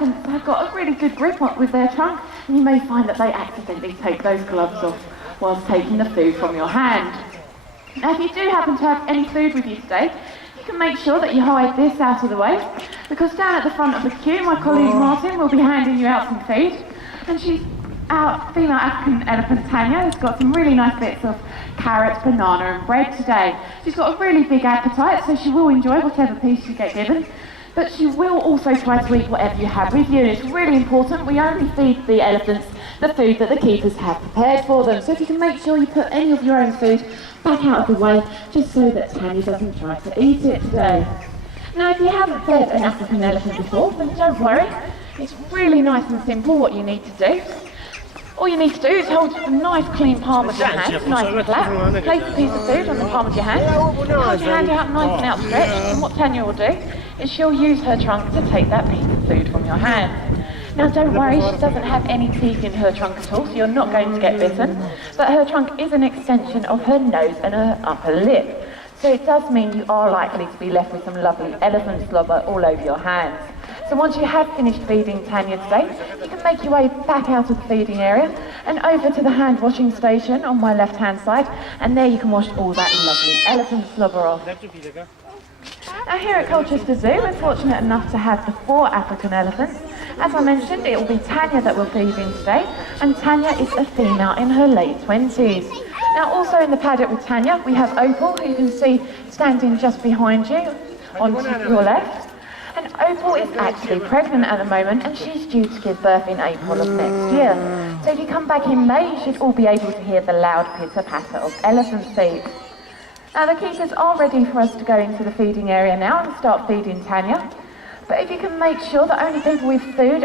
elephants have got a really good grip on with their trunk, and you may find that they accidentally take those gloves off whilst taking the food from your hand. Now, if you do happen to have any food with you today, you can make sure that you hide this out of the way, because down at the front of the queue, my colleague Martin will be handing you out some food, and our female African elephant Tanya has got some really nice bits of carrot, banana and bread today. She's got a really big appetite, so she will enjoy whatever piece you get given, but she will also try to eat whatever you have with you. And it's really important, we only feed the elephants the food that the keepers have prepared for them. So if you can make sure you put any of your own food back out of the way, just so that Tanya doesn't try to eat it today. Now, if you haven't fed an African elephant before, then don't worry. It's really nice and simple what you need to do. All you need to do is hold a nice clean palm of your hand, nice and flat, place a piece of food on the palm of your hand, hold your hand out nice and outstretched, and what Tanya will do is she'll use her trunk to take that piece of food from your hand. Now don't worry, she doesn't have any teeth in her trunk at all, so you're not going to get bitten, but her trunk is an extension of her nose and her upper lip. So it does mean you are likely to be left with some lovely elephant slobber all over your hands. So once you have finished feeding Tanya today, you can make your way back out of the feeding area and over to the hand washing station on my left hand side, and there you can wash all that lovely elephant slobber off. Now here at Colchester Zoo, we're fortunate enough to have the 4 African elephants. As I mentioned, it will be Tanya that we're feeding today, and Tanya is a female in her late 20s. Now also in the paddock with Tanya, we have Opal, who you can see standing just behind you on your left. And Opal is actually pregnant at the moment, and she's due to give birth in April of next year. So if you come back in May, you should all be able to hear the loud pitter-patter of elephant feet. Now the keepers are ready for us to go into the feeding area now and start feeding Tanya. But if you can make sure that only people with food